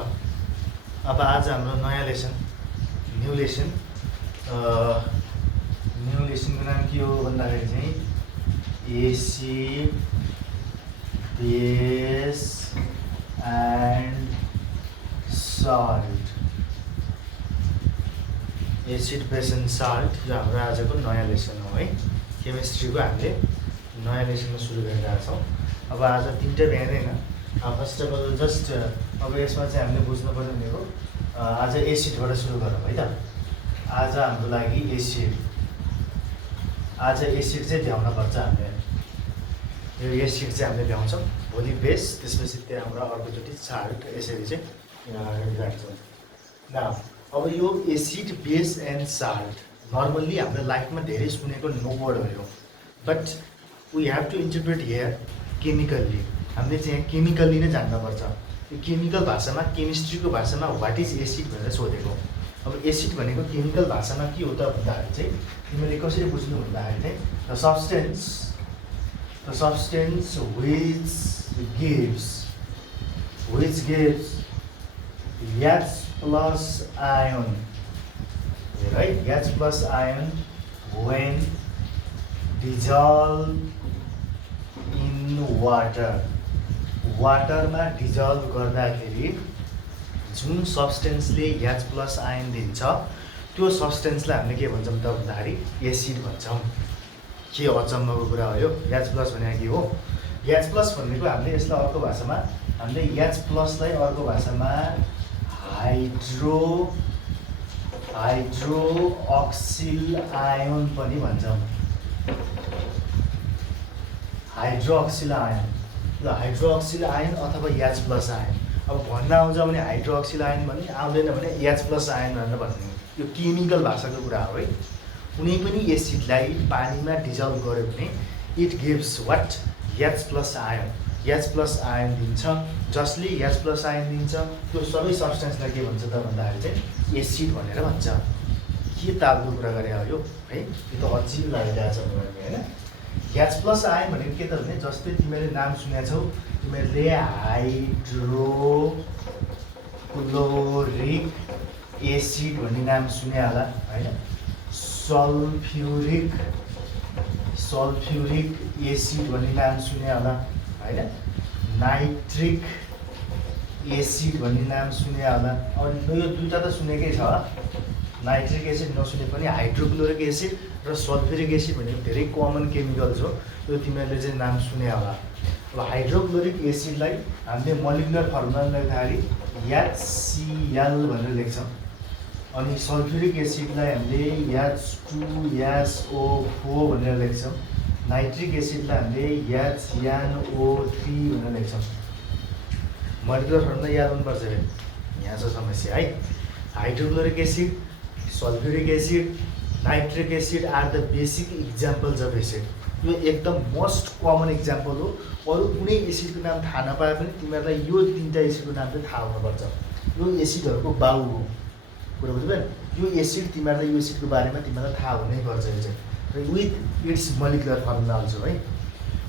अब आज हाम्रो नयाँ लेसन न्यू लेसन न्यू लेसनको नाम के हो भन्दाखेरि चाहिँ acid base and salt. Acid base and salt यो हाम्रो आजको नयाँ लेसन हो है। केमिस्ट्रीको हामीले नयाँ लेसनमा सुरु गरिरहेका छौँ। अब आज तिनवटै भ्याइँदैन। फर्स्ट अफ अल जस्ट अब यसमा चाहिँ हामीले बुझ्नुपर्ने भनेको आज एसिडबाट सुरु गरौँ है त। आज हाम्रो लागि एसिड चाहिँ भ्याउनुपर्छ हामीले। यो एसिड चाहिँ हामीले भ्याउँछौँ, भोलि बेस, त्यसपछि त्यहाँ हाम्रो अर्कोचोटि साल्ट, यसरी चाहिँ राख्छौँ। अब यो acid base and salt normally हाम्रो लाइफमा धेरै सुनेको नो वर्ड हो, but we have to interpret here chemically. हामीले चाहिँ यहाँ केमिकल्ली नै जान्नुपर्छ। यो केमिकल भाषामा, केमिस्ट्रीको भाषामा वाट इज एसिड भनेर सोधेको। अब एसिड भनेको केमिकल भाषामा के हो त भन्दाखेरि चाहिँ तिमीले कसरी बुझ्नु भन्दाखेरि चाहिँ the substance which gives H plus ion, right? H plus ion when dissolved in water. वाटरमा डिजल्भ गर्दाखेरि जुन सब्सटेन्सले H प्लस आयन दिन्छ त्यो सब्सटेन्सलाई हामीले के भन्छौँ त भन्दाखेरि एसिड भन्छौँ। के अचम्मको कुरा हो यो। H प्लस भनेको के हो? H प्लस भनेको हामीले यसलाई अर्को भाषामा हामीले H प्लसलाई अर्को भाषामा हाइड्रोक्सिल आयन पनि भन्छौँ। हाइड्रोक्सिल आयन, यो हाइड्रोक्सिल आयन अथवा H प्लस आयन। अब भन्न आउँछ भने हाइड्रोक्सिल आयन भन्ने, आउँदैन भने H प्लस आयन भनेर भन्ने। यो केमिकल भाषाको कुरा हो है। कुनै पनि एसिडलाई पानीमा डिजल्भ गर्यो भने it gives what? H plus ion. H plus ion दिन्छ। जसले H प्लस आयन दिन्छ त्यो सबै सब्सटेन्सलाई के भन्छ त भन्दाखेरि चाहिँ एसिड भनेर भन्छ। के तालको कुरा गरे हो यो है। यो त अजिब लागिरहेछ मलाई होइन। H प्लस आयन भनेको के त भने जस्तै तिमीले नाम सुनेका छौ, तिमीहरूले हाइड्रोक्लोरिक एसिड भन्ने नाम सुने होला होइन। सल्फ्युरिक एसिड भन्ने नाम सुने होला होइन। नाइट्रिक एसिड भन्ने नाम सुने होला। अनि यो दुईवटा त सुनेकै छ। नाइट्रिक एसिड नसुने पनि हाइड्रोक्लोरिक एसिड र सल्फ्युरिक एसिड भनेको धेरै कमन केमिकल्स हो। यो तिमीहरूले चाहिँ नाम सुने होला। अब हाइड्रोक्लोरिक एसिडलाई हामीले मोलिकुलर फर्मुला लेख्दाखेरि HCl भनेर लेख्छौँ। अनि सल्फ्युरिक एसिडलाई हामीले H2SO4 भनेर लेख्छौँ। नाइट्रिक एसिडलाई हामीले HNO3 भनेर लेख्छौँ। मोलिकुलर फर्मुला याद हुनुपर्छ। यहाँ छ समस्या है। Hydrochloric acid, sulphuric acid, nitric acid are the basic examples of acid. यो एकदम मोस्ट कमन इक्जाम्पल हो। अरू कुनै एसिडको नाम थाहा नपाए पनि तिमीहरूलाई यो तिनवटा एसिडको नाम चाहिँ थाहा हुनुपर्छ। यो एसिडहरूको बाउ हो। कुरा बुझ्नुभयो? यो एसिड तिमीहरूलाई, यो एसिडको बारेमा तिमीहरूलाई थाहा हुनैपर्छ यो चाहिँ, र with its molecular formula also है।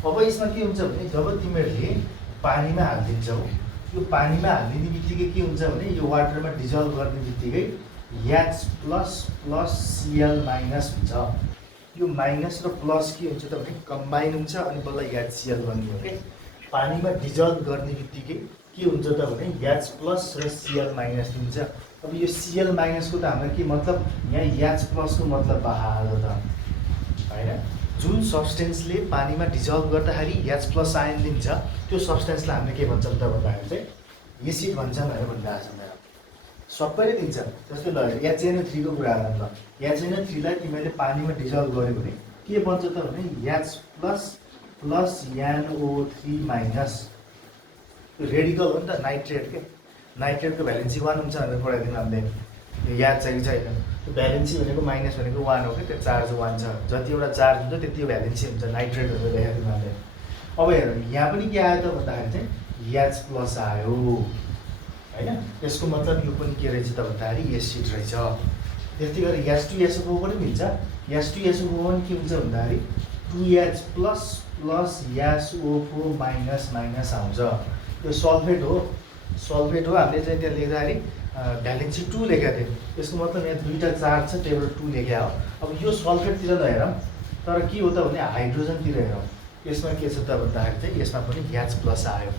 अब यसमा के हुन्छ भने जब तिमीहरूले पानीमा हालिदिन्छौ, यो पानीमा हालिदिने बित्तिकै के हुन्छ भने यो वाटरमा डिजल्भ गर्ने बित्तिकै H प्लस Cl माइनस हुन्छ। यो माइनस र प्लस के हुन्छ त भने कम्बाइन हुन्छ अनि बल्ल HCl बन्ने हो कि। पानीमा डिजल्भ गर्ने बित्तिकै के हुन्छ त भने H प्लस र Cl माइनस दिन्छ। अब यो Cl माइनसको त हाम्रो के मतलब? यहाँ H प्लसको मतलब बहाल्यो त होइन। जुन सब्सटेन्सले पानीमा डिजल्भ गर्दाखेरि H प्लस आयन दिन्छ त्यो सब्सटेन्सलाई हामीले के भन्छौँ त भन्दाखेरि चाहिँ एसिड भन्छौँ भनेर भनिरहेको छ। सबैले दिन्छ। जस्तै ल HNO3 को कुरा गरौँ ल। HNO3 लाई तिमीले पानीमा डिजल्भ गर्यो भने के बन्छ त भने H प्लस NO3 माइनस। यो रेडिकल हो नि त, नाइट्रेट के। नाइट्रेटको भ्यालेन्सी 1 हुन्छ भनेर पढाइदिनु हामीले। यो याद छ कि छैन? त्यो भ्यालेन्सी भनेको माइनस भनेको 1 हो कि, त्यो चार्ज 1 छ। जति एउटा चार्ज हुन्छ त्यति भ्यालेन्सी हुन्छ नाइट्रेट भनेर लेखाइदिनु हामीले। अब हेर यहाँ पनि के आयो त भन्दाखेरि चाहिँ H प्लस आयो होइन। यसको मतलब यो पनि के रहेछ त भन्दाखेरि एसिड रहेछ। त्यस्तै गरी H2SO4 पनि मिल्छ। H2SO4 पनि के हुन्छ भन्दाखेरि 2H प्लस SO4 माइनस आउँछ। यो सल्फेट हो। सल्फेट हो। हामीले चाहिँ त्यहाँ लेख्दाखेरि भ्यालेन्सी 2 लेखेका थियौँ। यसको मतलब यहाँ दुईवटा चार्ज छ, त्यही भएर 2 लेखेका हो। अब यो सल्फेटतिर नहेरौँ, तर के हो त भने हाइड्रोजनतिर हेरौँ। यसमा के छ त भन्दाखेरि चाहिँ यसमा पनि H प्लस आयो।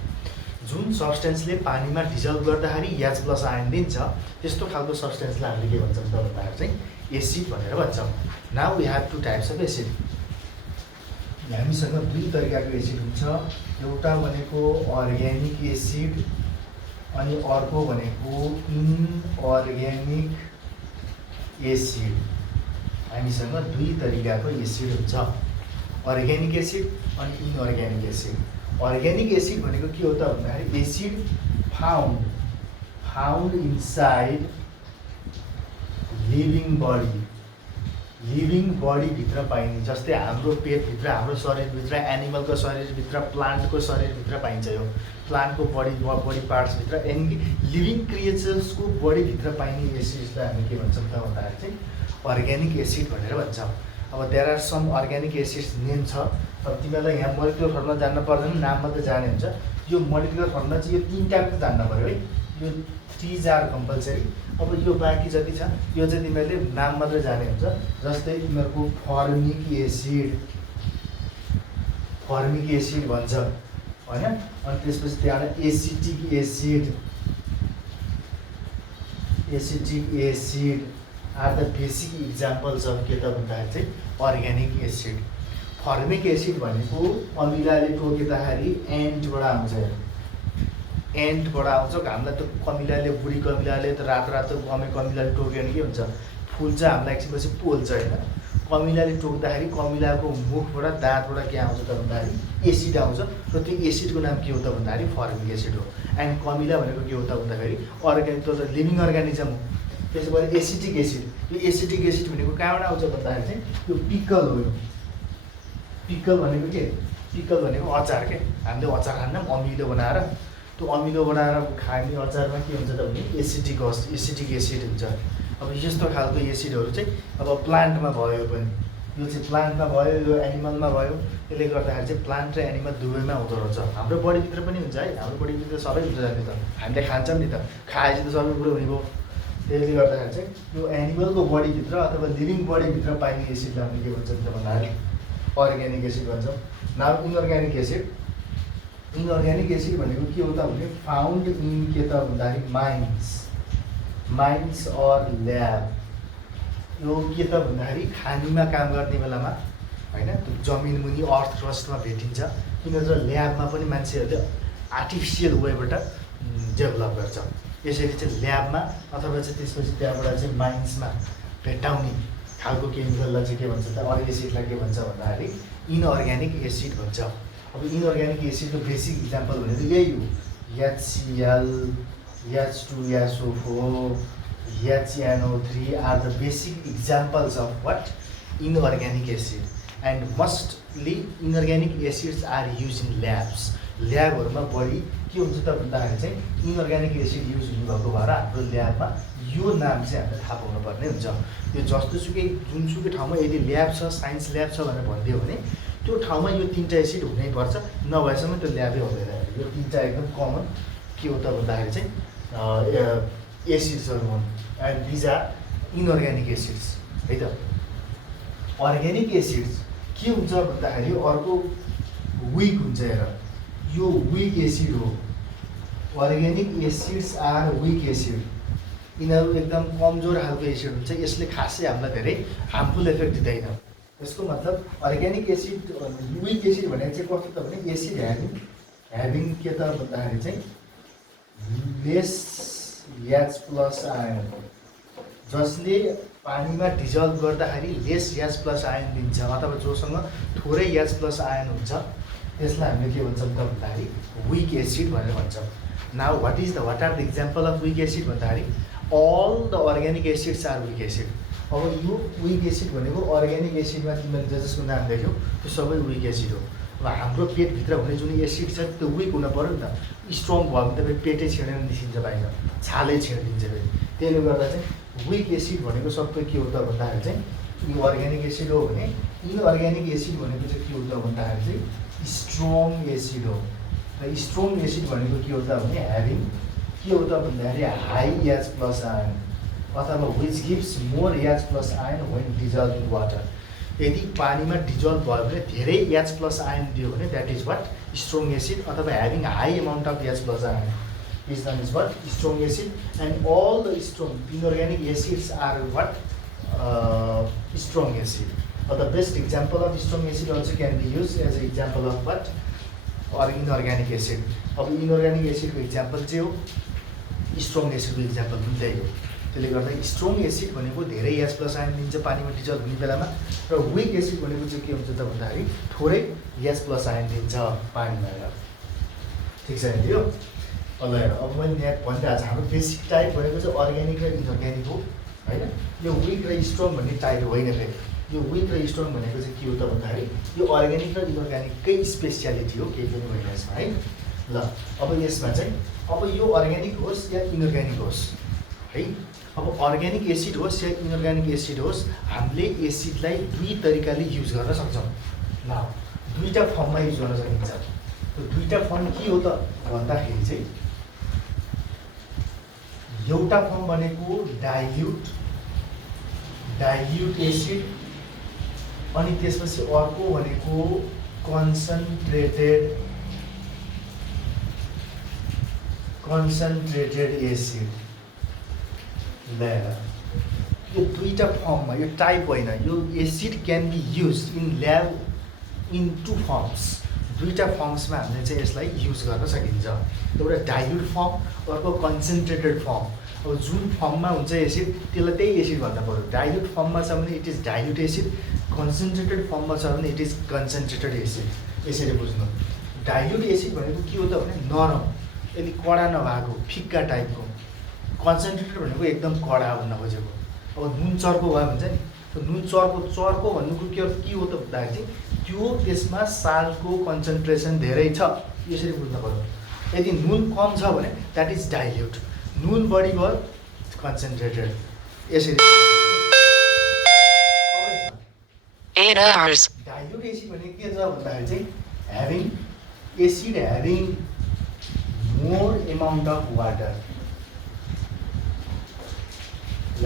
जुन सब्सटेन्सले पानीमा डिजल्भ गर्दाखेरि H प्लस आयन दिन्छ, त्यस्तो खालको सब्सटेन्सलाई हामीले के भन्छौँ त भन्दाखेरि चाहिँ एसिड भनेर भन्छौँ। Now we have 2 types of acid. हामीसँग 2 तरिकाको एसिड हुन्छ। एउटा भनेको अर्ग्यानिक एसिड अनि अर्को भनेको इनअर्ग्यानिक एसिड। हामीसँग 2 तरिकाको एसिड हुन्छ, अर्ग्यानिक एसिड अनि इनअर्ग्यानिक एसिड। अर्ग्यानिक एसिड भनेको के हो त भन्दाखेरि एसिड फाउन्ड इनसाइड लिभिङ बडीभित्र पाइने, जस्तै हाम्रो पेटभित्र, हाम्रो शरीरभित्र, एनिमलको शरीरभित्र, प्लान्टको शरीरभित्र पाइन्छ। यो प्लान्टको बडी पार्ट्सभित्र, एनी लिभिङ क्रिएचर्सको बडीभित्र पाइने एसिड्सलाई हामी के भन्छौँ त भन्दाखेरि चाहिँ अर्ग्यानिक एसिड भनेर भन्छौँ। अब there are some organic acids name छ। अब तिमीहरूलाई यहाँ मोलिकुलर फर्मुला जान्न पर्दैन, नाम मात्रै जाने हुन्छ। यो मोलिकुलर फर्मुला चाहिँ यो 3 टाइपको जान्न पऱ्यो है। यो 3 आर कम्पलसरी। अब यो बाँकी जति छ यो चाहिँ तिमीहरूले नाम मात्रै जाने हुन्छ। जस्तै तिमीहरूको फर्मिक एसिड भन्छ होइन। अनि त्यसपछि त्यहाँबाट acetic acid are the basic examples of के त भन्दाखेरि चाहिँ अर्ग्यानिक एसिड। फर्मिक एसिड भनेको अमिलाले टोकिँदाखेरि एन्टबाट आउँछ। एन्टबाट आउँछ। हामीलाई त कमिलाले, बुढी कमिलाले त रातो गमे कमिलाले टोक्यो भने के हुन्छ, फुल चाहिँ हामीलाई एकछिनपछि पोल्छ होइन। कमिलाले टोक्दाखेरि कमिलाको मुखबाट, दाँतबाट के आउँछ त भन्दाखेरि एसिड आउँछ, र त्यो एसिडको नाम के हो त भन्दाखेरि फर्मिक एसिड हो। एन्ड कमिला भनेको के हो त भन्दाखेरि अर्ग्यानिक, त्यो त लिभिङ अर्ग्यानिजम हो। त्यसो भएर एसिटिक एसिड, यो एसिटिक एसिड भनेको कहाँबाट आउँछ भन्दाखेरि चाहिँ यो पिकल हो। यो पिकल भनेको के, पिकल भनेको अचार के। हामीले अचार खान्छौँ अमिलो बनाएर, त्यो अमिलो बनाएर खाने अचारमा के हुन्छ त भने एसिटिक एसिड हुन्छ। अब यस्तो खालको एसिडहरू चाहिँ अब प्लान्टमा भयो पनि, यो चाहिँ प्लान्टमा भयो, यो एनिमलमा भयो। त्यसले गर्दाखेरि चाहिँ प्लान्ट र एनिमल दुवैमा हुँदो रहेछ। हाम्रो बडीभित्र पनि हुन्छ है, हाम्रो बडीभित्र सबै हुन्छ नि त, हामीले खान्छौँ नि त, खाएपछि त सबै कुरो हुने भयो। त्यसले गर्दाखेरि चाहिँ यो एनिमलको बडीभित्र अथवा लिभिङ बडीभित्र पाइने एसिडलाई हामीले के भन्छौँ त भन्दाखेरि अर्ग्यानिक एसिड भन्छौँ। Now inorganic acid. Inorganic acid भनेको के हो त भने फाउन्ड इन के त भन्दाखेरि माइन्स अर ल्याब। यो के त भन्दाखेरि खानीमा काम गर्ने बेलामा होइन, त्यो जमिन मुनि अर्थ क्रस्टमा भेटिन्छ। किनभने ल्याबमा पनि मान्छेहरूले आर्टिफिसियल वेबाट डेभलप गर्छ। यसरी चाहिँ ल्याबमा अथवा चाहिँ त्यसपछि त्यहाँबाट चाहिँ माइन्समा भेट्टाउने खालको केमिकललाई चाहिँ के भन्छ त, एसिडलाई के भन्छ भन्दाखेरि इनअर्ग्यानिक एसिड भन्छ। अब इनअर्ग्यानिक एसिडको बेसिक इक्जाम्पल भनेको यही हो। HCl, H2SO4, HNO3 are the basic examples of what inorganic acid. And mostly inorganic acids are use in labs. ल्याबहरूमा बढी के हुन्छ त भन्दाखेरि चाहिँ इनअर्ग्यानिक एसिड युज हुनुभएको भएर हाम्रो ल्याबमा यो नाम चाहिँ हामीले थाहा पाउनुपर्ने हुन्छ। त्यो जस्तोसुकै जुनसुकै ठाउँमा यदि ल्याब छ, साइन्स ल्याब छ भनेर भनिदियो भने त्यो ठाउँमा यो 3टा एसिड हुनैपर्छ, नभएसम्म त्यो ल्याबै हुँदैन। यो 3टा एकदम कमन के हो त भन्दाखेरि चाहिँ एसिड्सहरू हुन्। And these are inorganic acids है त। अर्ग्यानिक एसिड्स के हुन्छ भन्दाखेरि अर्को विक हुन्छ। हेर, यो विक एसिड हो। Organic acids are weak acid. यिनीहरू एकदम कमजोर खालको एसिड हुन्छ। यसले खासै हामीलाई धेरै हार्मफुल इफेक्ट दिँदैन। यसको मतलब अर्ग्यानिक एसिड, विक एसिड भनेको चाहिँ कस्तो त भने एसिड ह्याभिङ के त भन्दाखेरि चाहिँ लेस H प्लस आयन, जसले पानीमा डिजल्भ गर्दाखेरि लेस H प्लस आयन दिन्छ, अथवा जोसँग थोरै H प्लस आयन हुन्छ त्यसलाई हामीले के भन्छौँ त भन्दाखेरि विक एसिड भनेर भन्छौँ। Now what are the example of weak acid भन्दाखेरि all the organic acids are weak acid. अब यो विक एसिड भनेको अर्ग्यानिक एसिडमा तिमीले जसको नाम देख्यौ त्यो सबै विक एसिड हो। अब हाम्रो पेटभित्र हुने जुन एसिड छ त्यो विक हुन पऱ्यो नि त। स्ट्रङ भयो भने तपाईँ पेटै छिँडेर निस्किन्छ बाहिर, छालै छिँडिदिन्छ फेरि। त्यसले गर्दा चाहिँ विक एसिड भनेको सबै के हो त भन्दाखेरि चाहिँ यो अर्ग्यानिक एसिड हो भने इनअर्ग्यानिक एसिड भनेको चाहिँ के हो त भन्दाखेरि चाहिँ स्ट्रङ एसिड हो। र स्ट्रङ एसिड भनेको के हो त भने ह्याभिङ के हो त भन्दाखेरि हाई H प्लस आयन अथवा which gives more H plus ion when dissolve in water. यदि पानीमा डिजल्भ भयो भने धेरै H प्लस आयन दियो भने that is what strong acid अथवा having high amount of H plus ion is known as what strong acid, and all the strong inorganic acids are what strong acid. Or the best example of strong acid also can be used as an example of what or inorganic acid. अब inorganic acid को example चाहिँ हो strong acid को example पनि त्यही हो। त्यसले गर्दा strong acid भनेको धेरै H प्लस आयन दिन्छ पानीमा डिजल्भ हुने बेलामा, र weak acid भनेको चाहिँ के हुन्छ त भन्दाखेरि थोरै H प्लस आयन दिन्छ पानीमा। ठिक छ नि यो? ल हेर अब मैले यहाँ भनिरहेको छु हाम्रो बेसिक टाइप भनेको चाहिँ अर्ग्यानिक र इनअर्ग्यानिक हो होइन। यो विक र स्ट्रङ भन्ने टाइप होइन फेरि। यो विक र स्ट्रङ भनेको चाहिँ के हो त भन्दाखेरि यो अर्ग्यानिक र इनअर्ग्यानिककै स्पेसियालिटी हो, केही पनि होइन यसमा है। ल अब यसमा चाहिँ अब यो अर्ग्यानिक होस् या इनअर्ग्यानिक होस् है, अब अर्ग्यानिक एसिड होस् या इनअर्ग्यानिक एसिड होस्, हामीले एसिडलाई दुई तरिकाले युज गर्न सक्छौँ। ल दुईवटा फर्ममा युज गर्न सकिन्छ। त्यो दुईवटा फर्म के हो त भन्दाखेरि चाहिँ एउटा फर्म भनेको डाइल्युट एसिड, अनि त्यसपछि अर्को भनेको कन्सन्ट्रेटेड एसिड। ल यो दुईटा फर्ममा, यो टाइप होइन, यो acid can be use in lab in two forms. दुईटा फर्म्समा हामीले चाहिँ यसलाई युज गर्न सकिन्छ। एउटा डाइल्युट फर्म, अर्को कन्सन्ट्रेटेड फर्म। अब जुन फर्ममा हुन्छ एसिड त्यसलाई त्यही एसिड भन्दा पऱ्यो। डाइल्युट फर्ममा छ भने it is dilute acid, concentrated फर्ममा छ भने इट इज कन्सन्ट्रेटेड एसिड। यसरी बुझ्नु। डाइल्युट एसिड भनेको के हो त भने नरम, यदि कडा नभएको फिक्का टाइपको। कन्सन्ट्रेटेड भनेको एकदम कडा भन्न खोजेको। अब नुन चर्को भयो भन्छ नि, नुन चर्को भन्नुको के हो त भन्दाखेरि त्यो त्यसमा साल्टको कन्सन्ट्रेसन धेरै छ, यसरी बुझ्नु पर्यो। यदि नुन कम छ भने द्याट इज डाइल्युट, नुन बढी भयो कन्सन्ट्रेटेड। यसरी डाइल्युट एसिड भनेको के छ भन्दाखेरि चाहिँ acid having more amount of water. ल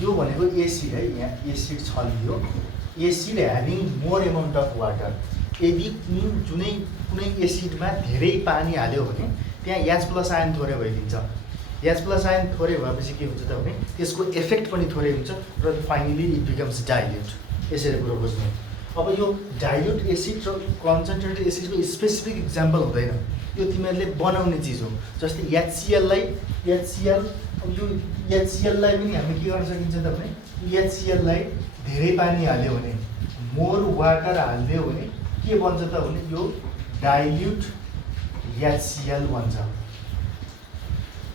यो भनेको एसिड है, यहाँ एसिड छलियो, acid having more amount of water. यदि कुनै एसिडमा धेरै पानी हाल्यो भने त्यहाँ H प्लस आयन थोरै भइदिन्छ। H प्लस आयन थोरै भएपछि के हुन्छ त भने त्यसको इफेक्ट पनि थोरै हुन्छ र फाइनली इट बिकम्स डाइल्युट। यसरी कुरो बुझ्नु। अब यो डाइल्युट एसिड र कन्सन्ट्रेटेड एसिडको स्पेसिफिक इक्जाम्पल हुँदैन, यो तिमीहरूले बनाउने चिज हो। जस्तै HCl, अब यो HClलाई पनि हामीले के गर्न सकिन्छ त भने HClलाई धेरै पानी हाल्यो भने, मोर वाटर हालिदियो भने के बन्छ त भने यो डाइल्युट HCl बन्छ।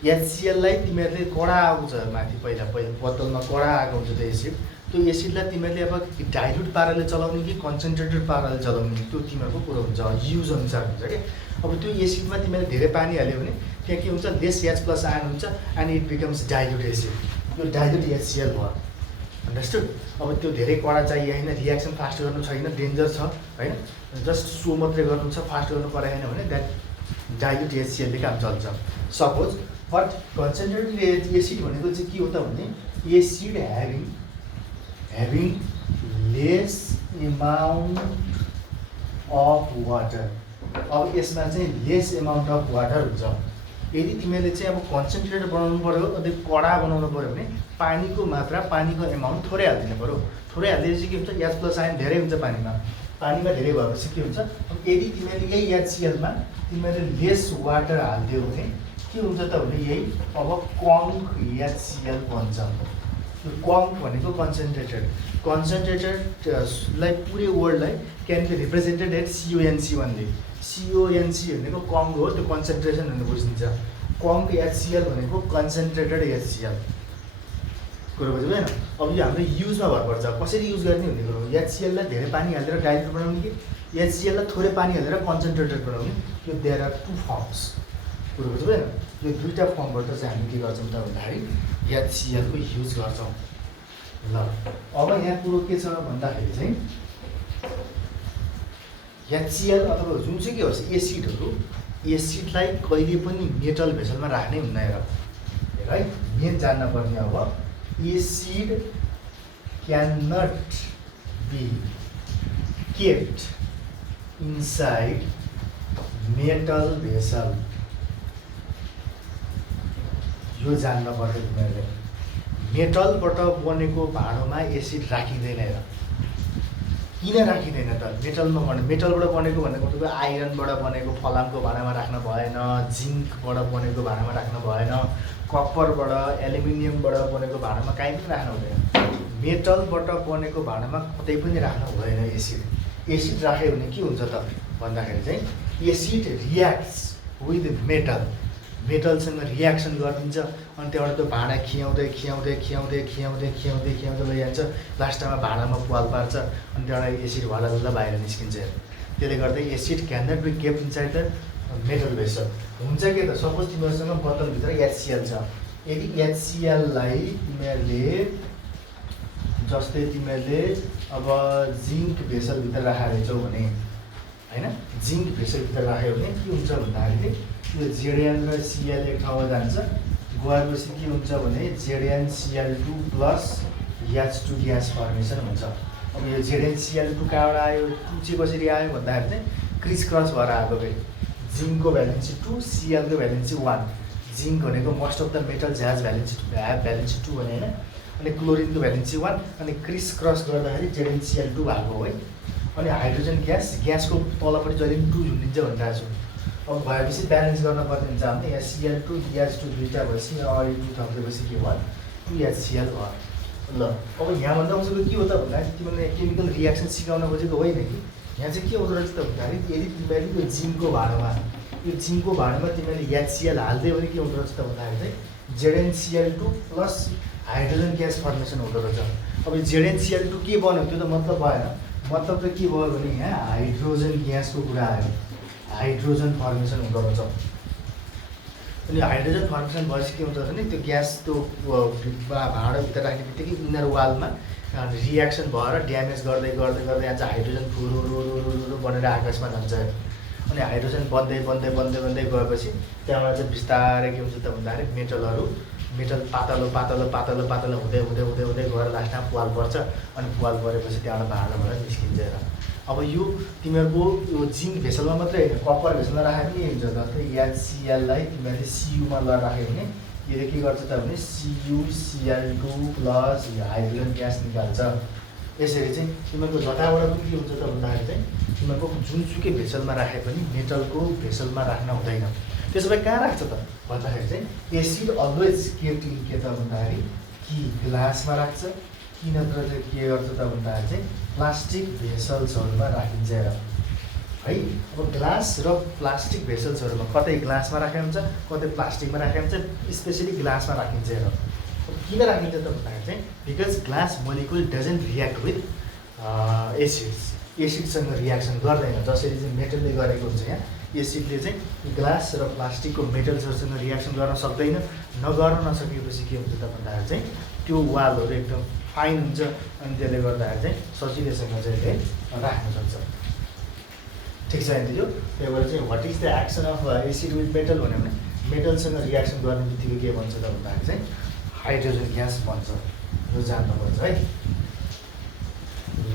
HClलाई तिमीहरूले कडा आउँछ माथि, पहिला बोतलमा कडा आएको हुन्छ त्यो एसिड। त्यो एसिडलाई तिमीहरूले अब डाइल्युट पाराले चलाउने कि कन्सन्ट्रेटेड पाराले चलाउने त्यो तिमीहरूको कुरो हुन्छ, युज अनुसार हुन्छ क्या। अब त्यो एसिडमा तिमीले धेरै पानी हाल्यो भने त्यहाँ के हुन्छ, लेस H प्लस आयन हुन्छ and it becomes dilute acid. यो डाइल्युट HCl भयो। अन्डरस्टुड। अब त्यो धेरै कडा चाहियो होइन, रियाक्सन फास्ट गर्नु छैन, डेन्जर छ होइन, जस्ट सो मात्रै गर्नु छ, फास्ट गर्नु परेन भने द्याट डाइल्युट HClले काम चल्छ। सपोज बट कन्सन्ट्रेटेड एसिड भनेको चाहिँ के हो त भने acid having lace amount of water. अब यसमा चाहिँ लेस एमाउन्ट अफ वाटर हुन्छ। यदि तिमीले चाहिँ अब कन्सन्ट्रेटेड बनाउनु पऱ्यो, अनि कडा बनाउनु पऱ्यो भने पानीको मात्रा, पानीको एमाउन्ट थोरै हालिदिनु पऱ्यो। थोरै हालिदिएपछि के हुन्छ, H प्लस आयन धेरै हुन्छ पानीमा धेरै भएपछि के हुन्छ, अब यदि तिमीले यही HClमा तिमीले लेस वाटर हालिदियो भने के हुन्छ त भने यही अब कङ्क HCl बन्छ। यो कङ्क भनेको कन्सन्ट्रेटेडलाई पुरै वर्ल्डलाई can be represented at CONC भन्ने। CONC भनेको कङ्क हो, त्यो कन्सन्ट्रेसन भनेर बुझिन्छ। कङ्क HCl भनेको कन्सन्ट्रेटेड HCl। कुरो बुझ्नु भएन? अब यो हाम्रो युजमा भर पर्छ, कसरी युज गर्ने भन्ने कुरो। HClलाई धेरै पानी हालेर डाइल्युट बनाउने कि HClलाई थोरै पानी हालेर कन्सन्ट्रेटेड बनाउने, यो देयर आर टु फर्म्स। कुरो बुझ्नु भएन? यो दुईवटा फर्मबाट चाहिँ हामी के गर्छौँ त भन्दाखेरि HClको युज गर्छौँ। ल अब यहाँ कुरो के छ भन्दाखेरि चाहिँ HCl अथवा जुन चाहिँ के होस् एसिडहरू एसिडलाई कहिले पनि मेटल भेसलमा राख्नै हुन्न हेर है। मेन जान्न पर्ने अब acid can not be kept inside metal vessel. यो जान्न पर्छ तिमीहरूले। मेटलबाट बनेको भाँडोमा एसिड राखिँदैन हेर। किन राखिँदैन त? मेटलमा बने मेटलबाट बनेको भनेको तपाईँको आइरनबाट बनेको फलामको भाँडामा राख्न भएन, जिङ्कबाट बनेको भाँडामा राख्न भएन, कप्परबाट एल्युमिनियमबाट बनेको भाँडामा काहीँ पनि राख्नु हुँदैन। मेटलबाट बनेको भाँडामा कतै पनि राख्नु हुँदैन एसिड। एसिड राख्यो भने के हुन्छ त भन्दाखेरि चाहिँ एसिड रियाक्ट्स विथ मेटल, मेटलसँग रियाक्सन गरिदिन्छ अनि त्यहाँबाट त्यो भाँडा खियाउँदै खियाउँदै खियाउँदै खियाउँदै खियाउँदै खियाउँदै लैजान्छ, लास्टमा भाँडामा पाल पार्छ अनि त्यहाँबाट एसिड भडल्ल बाहिर निस्किन्छ। त्यसले गर्दा acid can not be kept inside the metal vessel. हुन्छ के त, सपोज तिमीहरूसँग बोतलभित्र HCl छ। यदि HClलाई तिमीहरूले जस्तै तिमीहरूले अब जिङ्क भेसलभित्र राखेको रहेछौ भने होइन, जिङ्क भेसलभित्र राख्यो भने के हुन्छ भन्दाखेरि यो ZN र Cl एक ठाउँमा जान्छ, गएपछि के हुन्छ भने ZnCl2 plus H2 gas formation हुन्छ। अब यो ZnCl2 कहाँबाट आयो, 2 चाहिँ कसरी आयो भन्दाखेरि चाहिँ क्रिस क्रस भएर आएको फेरि। जिङ्कको भ्यालेन्सी 2, Clको भ्यालेन्सी 1। जिङ्क भनेको most of the metals have valency 2 भने होइन, अनि क्लोरिनको भ्यालेन्सी 1, अनि क्रिस क्रस गर्दाखेरि ZnCl2 भएको है। अनि हाइड्रोजन ग्यासको तलपट्टि जहिले पनि 2 झुन्डिन्छ भनिरहेको छु। अब भएपछि ब्यालेन्स गर्नुपर्ने हुन्छ हामीले। यहाँ Cl2 H2 दुईवटा भएपछि अगाडि 2 थपिदिएपछि के भयो 2HCl भयो। ल अब यहाँ भन्दा खोजेको के हो त भन्दाखेरि तिमीले केमिकल रियाक्सन सिकाउन खोजेको होइन कि। यहाँ चाहिँ के हुँदो रहेछ त भन्दाखेरि यदि तिमीले यो जिङ्कको भाँडोमा तिमीले HCl हालिदियो भने के हुँदो रहेछ त भन्दाखेरि चाहिँ ZnCl2 plus hydrogen gas formation हुँदो रहेछ। अब ZnCl2 के बन्यो त्यो त मतलब भएन। मतलब त के भयो भने यहाँ हाइड्रोजन ग्यासको कुरा आयो, हाइड्रोजन फर्मेसन हुँदो रहेछ। अनि हाइड्रोजन फर्मेसन भएपछि के हुन्छ भने त्यो ग्यास त्यो भाँडोभित्र राख्ने बित्तिकै इनर वालमा रियाक्सन भएर ड्यामेज गर्दै गर्दै गर्दै यहाँ चाहिँ हाइड्रोजन फुरुरुरुरुरु बनेर आकाशमा जान्छ। अनि हाइड्रोजन बन्दै बन्दै बन्दै बन्दै गएपछि त्यहाँबाट चाहिँ बिस्तारै के हुन्छ त भन्दाखेरि मेटल पातलो पातलो पातलो पातलो हुँदै हुँदै हुँदै हुँदै गएर लास्टमा पुवाल पर्छ। अनि पुवाल परेपछि त्यहाँबाट भाँडाबाट निस्किन्छ। अब यो तिमीहरूको यो जिङ्क भेसलमा मात्रै होइन, कप्पर भेसलमा राखेको पनि हुन्छ। जस्तै HClलाई तिमीहरूले Cuमा लगाएर राख्यो भने यसले के गर्छ त भने CuCl2 प्लस हाइड्रोजन ग्यास निकाल्छ। यसरी चाहिँ तिमीहरूको जताबाट पनि के हुन्छ त भन्दाखेरि चाहिँ तिमीहरूको जुनसुकै भेसलमा राखे पनि मेटलको भेसलमा राख्न हुँदैन। त्यसो भए कहाँ राख्छ त भन्दाखेरि चाहिँ एसिड अलवेज केप्ट इन के त भन्दाखेरि कि ग्लासमा राख्छ, कि नत्र चाहिँ के गर्छ त भन्दाखेरि चाहिँ प्लास्टिक भेसल्सहरूमा राखिन्छ है। अब ग्लास र प्लास्टिक भेसल्सहरूमा कतै ग्लासमा राखेको हुन्छ, कतै प्लास्टिकमा राखेको हुन्छ, स्पेसली ग्लासमा राखिन्छ हेर। किन राखिन्छ त भन्दाखेरि चाहिँ because glass molecule doesn't react with एसिडसँग रियाक्सन गर्दैन जसरी चाहिँ मेटलले गरेको हुन्छ। यहाँ एसिडले चाहिँ ग्लास र प्लास्टिकको मेटल्सहरूसँग रियाक्सन गर्न सक्दैन। नगर्न नसकेपछि के हुन्छ त भन्दाखेरि चाहिँ त्यो वालहरू एकदम फाइन हुन्छ अनि त्यसले गर्दाखेरि चाहिँ सजिलैसँग चाहिँ यसले राख्न सक्छ। ठिक छ नि यो। त्यही भएर चाहिँ what is the action of acid with metal भन्यो भने मेटलसँग रियाक्सन गर्ने बित्तिकै के भन्छ त भन्दाखेरि चाहिँ हाइड्रोजन ग्यास बन्छ। यो जान्नुपर्छ है। ल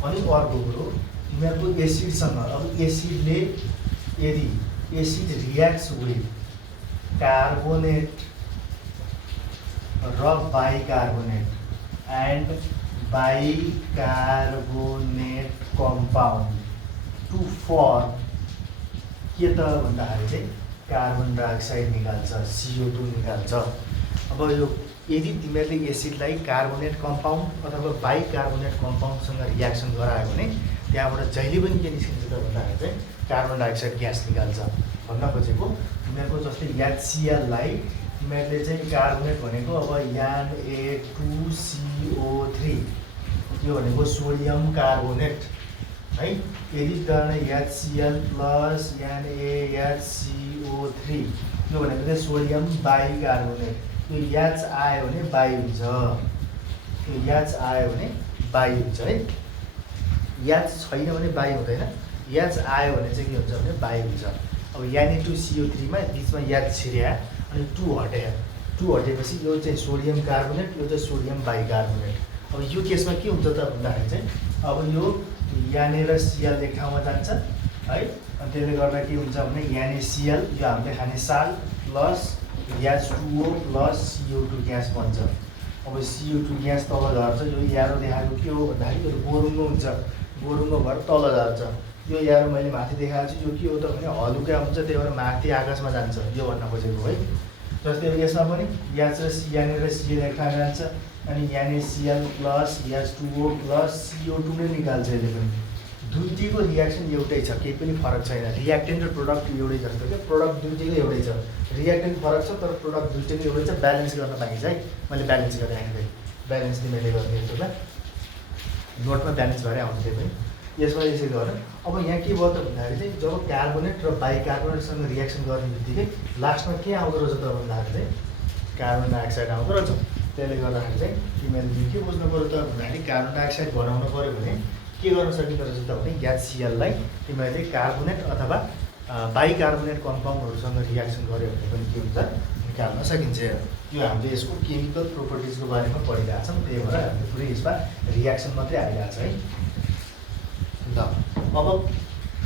अनि अर्को कुरो तिमीहरूको एसिडसँग, अब एसिडले यदि एसिड रियाक्ट्स विथ कार्बोनेट र bicarbonate and bicarbonate compound to form के त भन्दाखेरि चाहिँ कार्बन डाइअक्साइड निकाल्छ, CO2 निकाल्छ। अब यो यदि तिमीहरूले एसिडलाई कार्बोनेट कम्पाउन्ड अथवा बाइकार्बोनेट कम्पाउन्डसँग रियाक्सन गरायो भने त्यहाँबाट जहिले पनि के निस्किन्छ त भन्दाखेरि चाहिँ कार्बन डाइअक्साइड ग्यास निकाल्छ भन्न खोजेको। तिमीहरूको जस्तै HClलाई तिमीहरूले चाहिँ कार्बोनेट भनेको अब Na2CO3 यो भनेको सोडियम कार्बोनेट है। यदि HCl प्लस NaHCO3 यो भनेको चाहिँ सोडियम बाइकार्बोनेट। यो H आयो भने बाई हुन्छ, यो H आयो भने बाई हुन्छ है। याच छैन भने बाई हुँदैन, याच आयो भने चाहिँ के हुन्छ भने बाई हुन्छ। अब Na2CO3 मा बिचमा याच छिर्या अनि 2 हट्यो, 2 हटेपछि यो चाहिँ सोडियम कार्बोनेट, यो चाहिँ सोडियम बाइकार्बोनेट। अब यो केसमा के हुन्छ त भन्दाखेरि चाहिँ अब यो Na र Cl एक ठाउँमा जान्छ है, अनि त्यसले गर्दा के हुन्छ भने NaCl यो हामीले खाने साल plus H2O plus CO2 gas बन्छ। अब CO2 ग्यास तल झर्छ, यो यारो देखाएको के हो भन्दाखेरि यो बोरुङ्गो हुन्छ, बोरुङ्गो भएर तल झर्छ। यो यारो मैले माथि देखाएको छु, यो के हो त भने हलुका हुन्छ, त्यही भएर माथि आकाशमा जान्छ, यो भन्न खोजेको है। जस्तै यसमा पनि याच र Na र Cl एक ठाउँमा जान्छ अनि NaCl plus H2O plus CO2 नै निकाल्छ यसले पनि। दुईटैको रियाक्सन एउटै छ, केही पनि फरक छैन। रियाक्टेन्ट र प्रोडक्ट एउटै जस्तो क्या, प्रोडक्ट दुईटैको एउटै छ, रियाक्टेन्ट फरक छ तर प्रोडक्ट दुईटैको एउटै छ। ब्यालेन्स गर्न पाइन्छ है, मैले ब्यालेन्स गरेँ आएँ, ब्यालेन्स चाहिँ मैले गर्ने यस्तो ल नोटमा ब्यालेन्स भएर आउँछ त्यो पनि। यसमा यसरी गरेर अब यहाँ के भयो त भन्दाखेरि चाहिँ जब कार्बोनेट र बाइकार्बोनेटसँग रियाक्सन गर्ने बित्तिकै लास्टमा के आउँदो रहेछ त भन्दाखेरि चाहिँ कार्बन डाइअक्साइड आउँदो रहेछ। त्यसले गर्दाखेरि चाहिँ तिमीहरूले के बुझ्नु पऱ्यो त भन्दाखेरि कार्बन डाइअक्साइड बनाउनु पऱ्यो भने के गर्न सकिँदो रहेछ त भने HCl-लाई तिमीहरूले कार्बोनेट अथवा बाइकार्बोनेट कम्पाउन्डहरूसँग रियाक्सन गऱ्यो भने पनि के हुन्छ निकाल्न सकिन्छ। यो हामीले यसको केमिकल प्रोपर्टिजको बारेमा पढिरहेको छौँ, त्यही भएर हामीले पुरै यसमा रियाक्सन मात्रै आइरहेको छ है। ल अब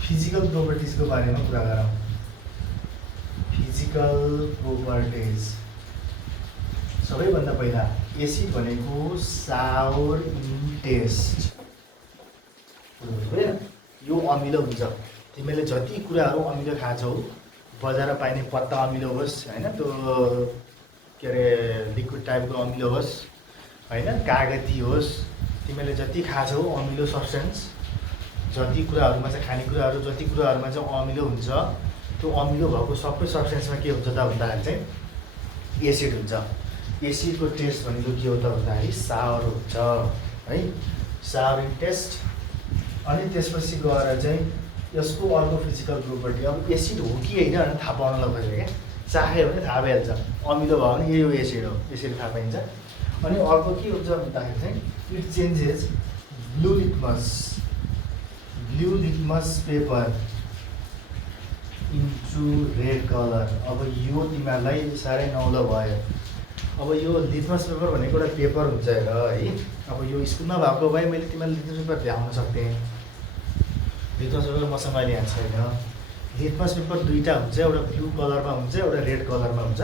फिजिकल प्रोपर्टिजको बारेमा कुरा गरौँ। फिजिकल प्रोपर्टिज सबैभन्दा पहिला एसिड भनेको साउर इन टेस्ट होइन, यो अमिलो हुन्छ। तिमीले जति कुराहरू अमिलो खान्छौ, बजारमा पाइने पत्ता अमिलो होस् होइन, त्यो के अरे लिक्विड टाइपको अमिलो होस् होइन, कागती होस्, तिमीले जति खान्छौ अमिलो सब्सटेन्स, जति कुराहरूमा चाहिँ खानेकुराहरू जति कुराहरूमा चाहिँ अमिलो हुन्छ, त्यो अमिलो भएको सबै सब्सटेन्समा के हुन्छ त भन्दाखेरि चाहिँ एसिड हुन्छ। एसिडको टेस्ट भनेको के हो त भन्दाखेरि सावर हुन्छ है, सावर इन टेस्ट। अनि त्यसपछि गएर चाहिँ यसको अर्को फिजिकल प्रोपर्टी, अब एसिड हो कि होइन भनेर थाहा पाउनलाई खोजेको क्या, चाख्यो भने थाहा भइहाल्छ, अमिलो भयो भने यो एसिड हो, यसरी थाहा पाइन्छ। अनि अर्को के हुन्छ भन्दाखेरि चाहिँ it changes blue litmus paper into red colour. अब यो तिमीहरूलाई साह्रै नौलो भयो। अब यो लिटमस पेपर भनेको एउटा पेपर हुन्छ हेर है। अब यो स्कुलमा भएको भए मैले तिमीलाई लिटमस पेपर देखाउन सक्थेँ, लिटमस पेपर मसँग अहिले यहाँ छैन। लिटमस पेपर दुईवटा हुन्छ, एउटा ब्लू कलरमा हुन्छ, एउटा रेड कलरमा हुन्छ।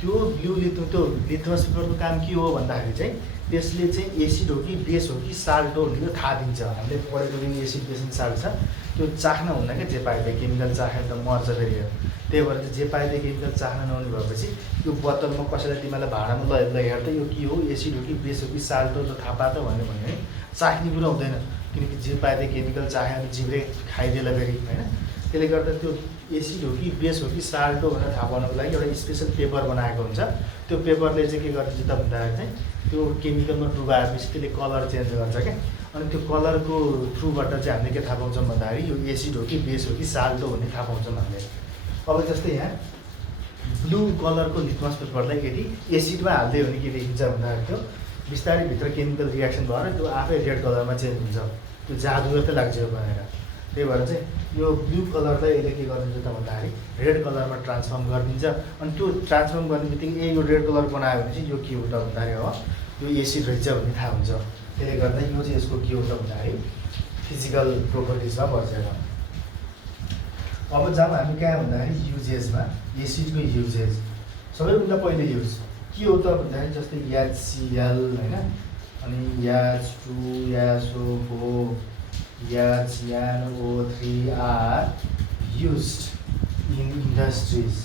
त्यो लिटमस पेपरको काम के हो भन्दाखेरि चाहिँ त्यसले चाहिँ एसिड हो कि बेस हो कि साल्ट हो भनेर थाहा दिन्छ। हामीले पढेको एसिड बेस एन्ड साल्ट छ, त्यो चाख्न हुन्न क्या, जे पाए त्यही केमिकल चाखेर त मर्छ फेरि। त्यही भएर चाहिँ जे पाए त्यही केमिकल चाख्न नहुने भएपछि यो बोतलमा कसैलाई तिमीलाई भाँडामा लगेर हेर्दा यो के हो, एसिड हो कि बेस हो कि साल्ट हो त थाहा पाएछ भन्यो भने चाख्ने कुरा हुँदैन, किनकि जे पाए त्यही केमिकल चाख्यो भने जिब्रे खाइदिएला फेरि होइन। त्यसले गर्दा त्यो एसिड हो कि बेस हो कि साल्ट हो भनेर थाहा पाउनको लागि एउटा स्पेसल पेपर बनाएको हुन्छ। त्यो पेपरले चाहिँ के गरिदिन्छ त भन्दाखेरि चाहिँ त्यो केमिकलमा डुबाएपछि त्यसले कलर चेन्ज गर्छ क्या। अनि त्यो कलरको थ्रुबाट चाहिँ हामीले के थाहा पाउँछौँ भन्दाखेरि यो एसिड हो कि बेस हो कि साल्ट हो भन्ने थाहा पाउँछौँ हामीले। अब जस्तै यहाँ ब्लू कलरको लिटमस पेपरलाई यदि एसिडमा हाल्दै भने के देखिन्छ भन्दाखेरि त्यो बिस्तारै भित्र केमिकल रियाक्सन भएर त्यो आफै रेड कलरमा चेन्ज हुन्छ। त्यो जादु जस्तै लाग्छ यो बनाएर। त्यही भएर चाहिँ यो ब्लू कलरलाई यसले के गरिदिन्छ त भन्दाखेरि रेड कलरमा ट्रान्सफर्म गरिदिन्छ। अनि त्यो ट्रान्सफर्म गर्ने बित्तिकै यो रेड कलर बनायो भने चाहिँ यो के हो त भन्दाखेरि अब यो एसिड रहेछ भन्ने थाहा हुन्छ। त्यसले गर्दा यो चाहिँ यसको के हो त भन्दाखेरि फिजिकल प्रोपर्टिजमा पर्छ। अब जाउँ हामी कहाँ भन्दाखेरि युजेसमा, एसिडको युजेस। सबैभन्दा पहिले युज के हो त भन्दाखेरि जस्तै HCl होइन, अनि H2SO4 HNO3 are used in industries.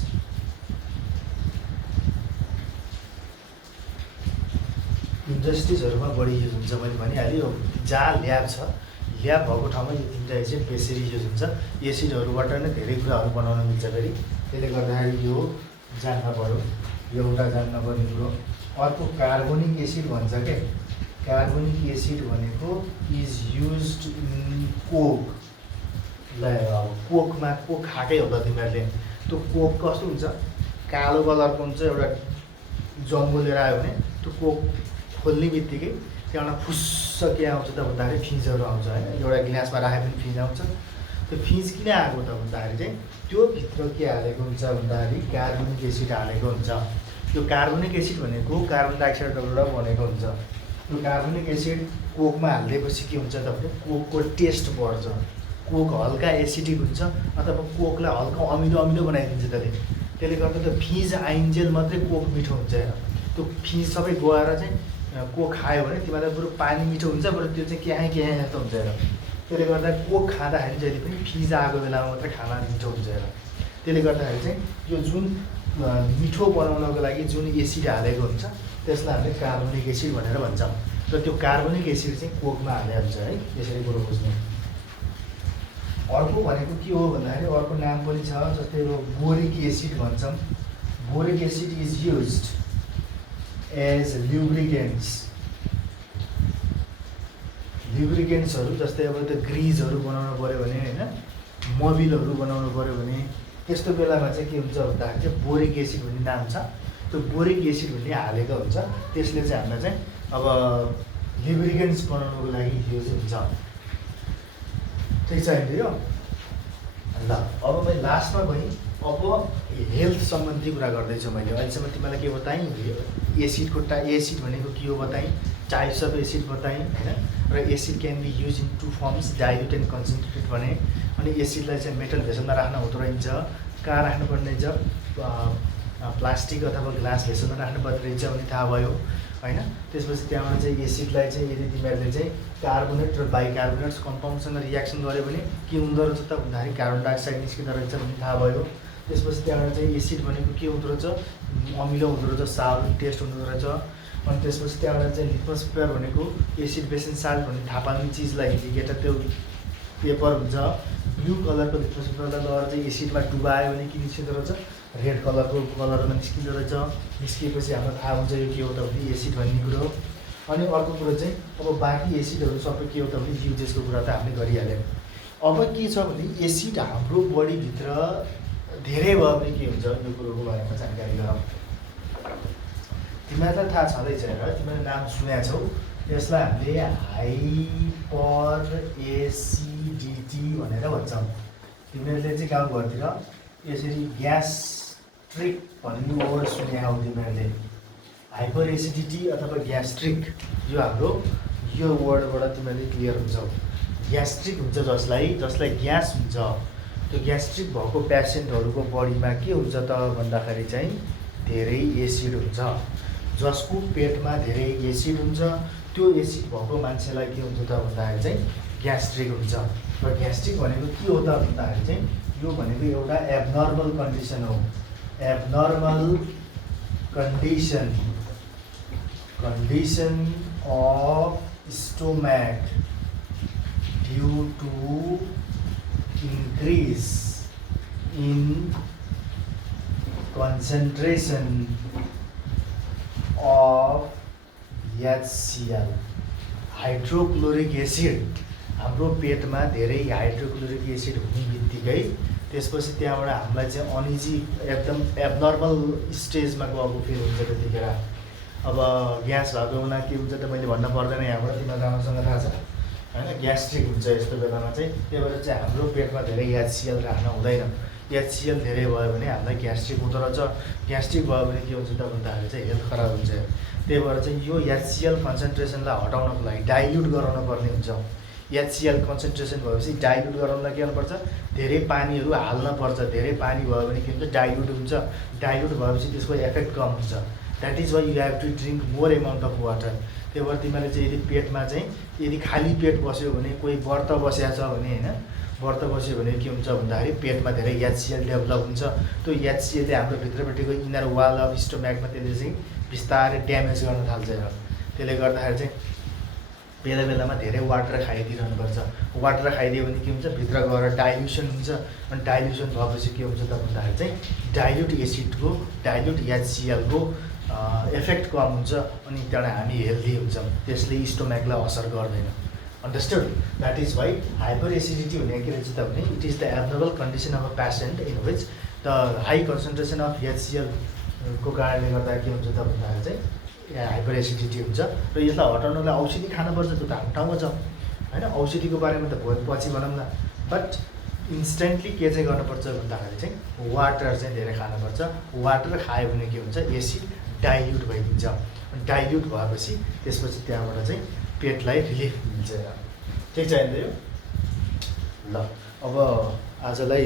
इन्डस्ट्रिजहरूमा बढी युज हुन्छ। मैले भनिहालेँ जहाँ ल्याब छ, ल्याब भएको ठाउँमा यो तिनवटा एसिड बेसरी युज हुन्छ। एसिडहरूबाट नै धेरै कुराहरू बनाउन मिल्छ फेरि। त्यसले गर्दाखेरि यो जान्न पऱ्यो, एउटा जान्नुपर्ने कुरो। अर्को कार्बोनिक एसिड भन्छ क्या, कार्बोनिक एसिड भनेको इज युज्ड इन कोक। ल अब कोकमा कोक खाएकै होला तिमीहरूले। त्यो कोक कस्तो हुन्छ, कालो कलरको हुन्छ। एउटा जम्बो लिएर आयो भने त्यो कोक खोल्ने बित्तिकै त्यहाँबाट फुस टुस्स के आउँछ त भन्दाखेरि फिजहरू आउँछ होइन, एउटा ग्लासमा राखे पनि फिज आउँछ। त्यो फिज किन आएको त भन्दाखेरि चाहिँ त्यो भित्र के हालेको हुन्छ भन्दाखेरि कार्बोनिक एसिड हालेको हुन्छ। त्यो कार्बोनिक एसिड भनेको कार्बन डाइअक्साइडबाट बनेको हुन्छ। त्यो कार्बोनिक एसिड कोकमा हालिदिएपछि के हुन्छ त भने कोकको टेस्ट बढ्छ, कोक हल्का एसिडिक हुन्छ अथवा कोकलाई हल्का अमिलो अमिलो बनाइदिन्छ त्यसले गर्दा त्यो फिज आइन्जेल मात्रै कोक मिठो हुन्छ हेर। त्यो फिज सबै गएर चाहिँ कोक खायो भने तिमीलाई बरु पानी मिठो हुन्छ, बरु त्यो चाहिँ के जस्तो हुन्छ हेर। त्यसले गर्दा कोक खाँदाखेरि जहिले पनि फिज आएको बेलामा मात्रै खाना मिठो हुन्छ हेर। त्यसले गर्दाखेरि चाहिँ यो जुन मिठो बनाउनको लागि जुन एसिड हालेको हुन्छ त्यसलाई हामीले कार्बोनिक एसिड भनेर भन्छौँ। र त्यो कार्बोनिक एसिड चाहिँ कोकमा हालिहाल्छ है, यसरी कुरो बुझ्नु। अर्को भनेको के हो भन्दाखेरि अर्को नाम पनि छ, जस्तै यो बोरिक एसिड भन्छौँ। Boric acid is used as lubricants. ल्युब्रिकेन्ट्सहरू जस्तै अब त्यो ग्रिजहरू बनाउनु पऱ्यो भने होइन, मोबिलहरू बनाउनु पऱ्यो भने त्यस्तो बेलामा चाहिँ के हुन्छ भन्दाखेरि चाहिँ बोरिक एसिड भन्ने नाम छ। त्यो बोरिक एसिड भन्ने हालेको हुन्छ, त्यसले चाहिँ हामीलाई चाहिँ अब ल्युब्रिकेन्ट्स बनाउनुको लागि युज हुन्छ। ठिक छ यो ल। अब मैले लास्टमा गएँ, अब हेल्थ सम्बन्धी कुरा गर्दैछु मैले। अहिलेसम्म तिमीलाई के बताएँ, एसिडको एसिड भनेको के हो बताएँ, टाइप्स अफ एसिड बताएँ होइन। र acid can be use in 2 forms, dilute and concentrated भने। अनि एसिडलाई चाहिँ मेटल भेसलमा राख्न हुँदो रहेछ, कहाँ राख्नुपर्ने रहेछ, प्लास्टिक अथवा ग्लास भेसलमा राख्नुपर्ने रहेछ भने थाहा भयो होइन। त्यसपछि त्यहाँबाट चाहिँ एसिडलाई चाहिँ यदि तिमीहरूले चाहिँ कार्बोनेट र बाइकार्बोनेट्स कम्पाउन्डसँग रियाक्सन गऱ्यो भने के हुँदो रहेछ त भन्दाखेरि कार्बन डाइअक्साइड निस्किँदो रहेछ भन्ने थाहा भयो। त्यसपछि त्यहाँबाट चाहिँ एसिड भनेको के हुँदो रहेछ, अमिलो हुँदो रहेछ, साउर टेस्ट हुँदो रहेछ। अनि त्यसपछि त्यहाँबाट चाहिँ लिटमस पेपर भनेको एसिड बेस एन्ड साल्ट भन्ने थाहा पाउने चिजलाई इन्डिकेटर त्यो पेपर हुन्छ, ब्लू कलरको लिटमस पेपरलाई लगेर चाहिँ एसिडमा डुबायो भने के निस्किँदो रहेछ, रेड कलरको कलरमा निस्किँदो रहेछ। निस्किएपछि हामीलाई थाहा हुन्छ यो के हो त भने एसिड भन्ने कुरो। अनि अर्को कुरो चाहिँ अब बाँकी एसिडहरू सबै के हो त भने युजेसको कुरा त हामीले गरिहाल्यौँ। अब के छ भने एसिड हाम्रो बडीभित्र धेरै भयो भने के हुन्छ यो कुरोको बारेमा जानकारी गरौँ। तिमीहरूलाई थाहा छँदैछ हेर, तिमीले नाम सुनेका छौ, यसलाई हामीले हाइपर एसिडिटी भनेर भन्छौँ। तिमीहरूले चाहिँ गाउँघरतिर यसरी ग्यास्ट्रिक भन्ने वर्ड सुनेका हौ तिमीहरूले। हाइपर एसिडिटी अथवा ग्यास्ट्रिक यो हाम्रो यो वर्डबाट तिमीहरूले क्लियर हुन्छौ। ग्यास्ट्रिक हुन्छ जसलाई ग्यास हुन्छ, त्यो ग्यास्ट्रिक भएको पेसेन्टहरूको बडीमा के हुन्छ त भन्दाखेरि चाहिँ धेरै एसिड हुन्छ। जसको पेटमा धेरै एसिड हुन्छ त्यो एसिड भएको मान्छेलाई के हुन्छ त भन्दाखेरि चाहिँ ग्यास्ट्रिक हुन्छ। र ग्यास्ट्रिक भनेको के हो त भन्दाखेरि चाहिँ यो भनेको एउटा एबनर्मल कन्डिसन हो। Abnormal condition of stomach due to increase in concentration of HCl, hydrochloric acid. हाम्रो पेटमा धेरै हाइड्रोक्लोरिक एसिड हुने बित्तिकै त्यसपछि त्यहाँबाट हामीलाई चाहिँ अनिजी एकदम एबनर्मल स्टेजमा गएको फिल हुन्छ। त्यतिखेर अब ग्यास भएको बेला के हुन्छ त मैले भन्न पर्दैन, यहाँबाट तिमीलाई राम्रोसँग थाहा छ होइन। ग्यास्ट्रिक हुन्छ यस्तो बेलामा चाहिँ, त्यही भएर चाहिँ हाम्रो पेटमा धेरै HCl राख्न हुँदैन। HCl धेरै भयो भने हामीलाई ग्यास्ट्रिक हुँदो रहेछ। ग्यास्ट्रिक भयो भने के हुन्छ त भन्दाखेरि चाहिँ हेल्थ खराब हुन्छ। त्यही भएर चाहिँ यो HCl कन्सन्ट्रेसनलाई हटाउनको लागि डाइल्युट गराउनु पर्ने हुन्छ। HCl कन्सन्ट्रेसन भएपछि डाइल्युट गराउनलाई के गर्नुपर्छ, धेरै पानीहरू हाल्न पर्छ। धेरै पानी भयो भने के हुन्छ डाइल्युट हुन्छ। डाइल्युट भएपछि त्यसको इफेक्ट कम हुन्छ। That is why you have to drink more amount of water. त्यही भएर तिमीले चाहिँ यदि पेटमा चाहिँ यदि खाली पेट बस्यो भने, कोही व्रत बसेको छ भने होइन, व्रत बस्यो भने के हुन्छ भन्दाखेरि पेटमा धेरै HCl डेभलप हुन्छ। त्यो HClले हाम्रो भित्रपट्टिको इनर वाल अफ स्टोम्याकमा त्यसले चाहिँ बिस्तारै ड्यामेज गर्न थाल्छ। त्यसले गर्दाखेरि चाहिँ बेला बेलामा धेरै वाटर खाइदिइरहनुपर्छ। वाटर खाइदियो भने के हुन्छ, भित्र गएर डाइल्युसन हुन्छ। अनि डाइल्युसन भएपछि के हुन्छ त भन्दाखेरि चाहिँ डाइल्युट एसिडको, डाइल्युट HClको इफेक्ट कम हुन्छ। अनि त्यहाँबाट हामी हेल्दी हुन्छौँ, त्यसले स्टोम्याकलाई असर गर्दैन। Understood? That is why hyper acidity भने के रहेछ त भने it is the abnormal condition of a patient in which the high concentration of HCl को कारणले गर्दा के हुन्छ त भन्दाखेरि चाहिँ हाइपर एसिडिटी हुन्छ र यसलाई हटाउनलाई औषधि खानुपर्छ, त्यो त हाम्रो ठाउँमा छ होइन। औषधिको बारेमा त पछि भनौँ न। बट इन्स्ट्यान्टली के चाहिँ गर्नुपर्छ भन्दाखेरि चाहिँ वाटर चाहिँ धेरै खानुपर्छ। वाटर खायो भने के हुन्छ, एसिड डाइल्युट भइदिन्छ। डाइल्युट भएपछि त्यसपछि त्यहाँबाट चाहिँ पेटलाई रिलिफ मिल्छ। ठिक छ होइन यो? ल अब आजलाई